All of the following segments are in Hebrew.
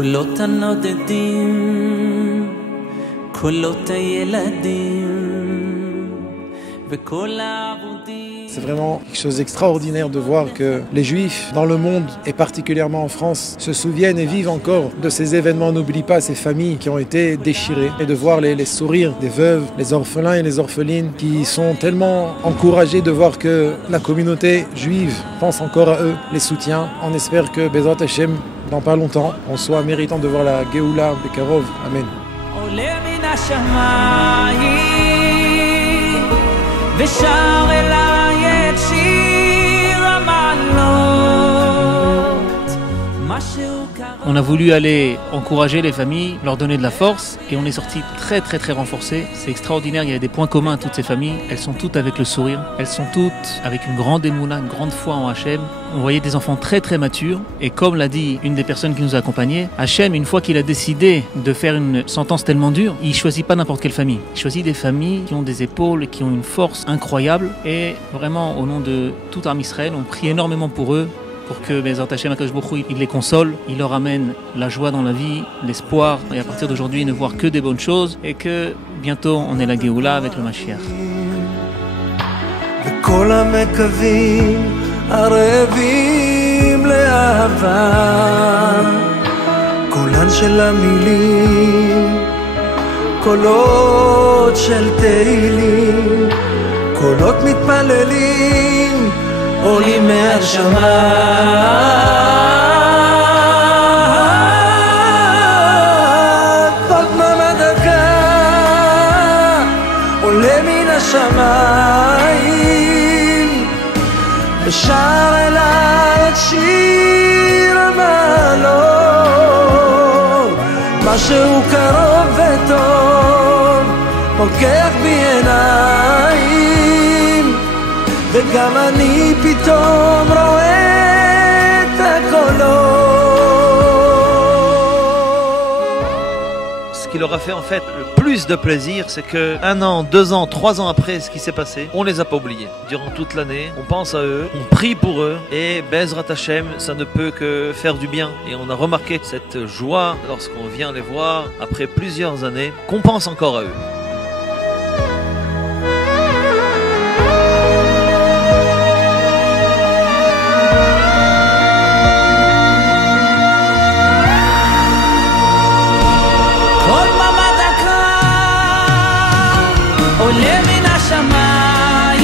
קולות הנודדים, קולות הילדים וכל העבודים. C'est vraiment quelque chose d'extraordinaire de voir que les Juifs dans le monde et particulièrement en France se souviennent et vivent encore de ces événements. On n'oublie pas ces familles qui ont été déchirées et de voir les sourires des veuves, les orphelins et les orphelines qui sont tellement encouragés de voir que la communauté juive pense encore à eux, les soutient. On espère que Bezrat Hashem, dans pas longtemps, on soit méritant de voir la Géoula Bekarov. Amen. ושר אליי את שיר המעלות, משהו קרה. On a voulu aller encourager les familles, leur donner de la force et on est sorti très renforcés. C'est extraordinaire, il y a des points communs à toutes ces familles. Elles sont toutes avec le sourire, elles sont toutes avec une grande émouna, une grande foi en Hachem. On voyait des enfants très matures et comme l'a dit une des personnes qui nous a accompagnés, Hachem, une fois qu'il a décidé de faire une sentence tellement dure, il choisit pas n'importe quelle famille. Il choisit des familles qui ont des épaules, qui ont une force incroyable et vraiment au nom de tout Am Israël, on prie énormément pour eux. Pour que Bezrat Hashem HaKadosh Baruch Hu, il les console, il leur amène la joie dans la vie, l'espoir, et à partir d'aujourd'hui ne voir que des bonnes choses, et que bientôt on ait la Géoula avec le Mashiach. וכל המקווים ערבים לאהבה, קולן של המילים, קולות של תהילים, קולות מתפללים עולים מהשמיים, כל דממה דקה עולה מן השמיים ושר אליי את שיר המעלות, משהו קרוב וטוב פוקח בי עיניים וגם אני פתאום רואה את הקולות. Ce qui leur a fait en fait le plus de plaisir, c'est que 1 an, 2 ans, 3 ans après ce qui s'est passé, on les a pas oubliés. Durant toute l'année, on pense à eux, on prie pour eux et Bezrat Hashem, ça ne peut que faire du bien. Et on a remarqué cette joie lorsqu'on vient les voir après plusieurs années, qu'on pense encore à eux. עולה מן השמיים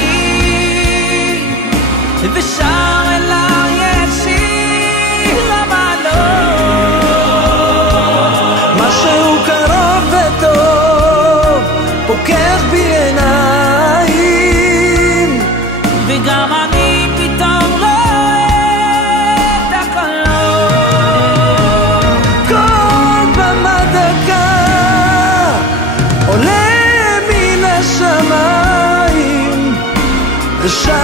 ושר אליי את שיר המעלות, משהו קרוב וטוב פוקח בי עיניים וגם אני פתאום רואה את הקולות. כל במה דקה עולה השמיים ושם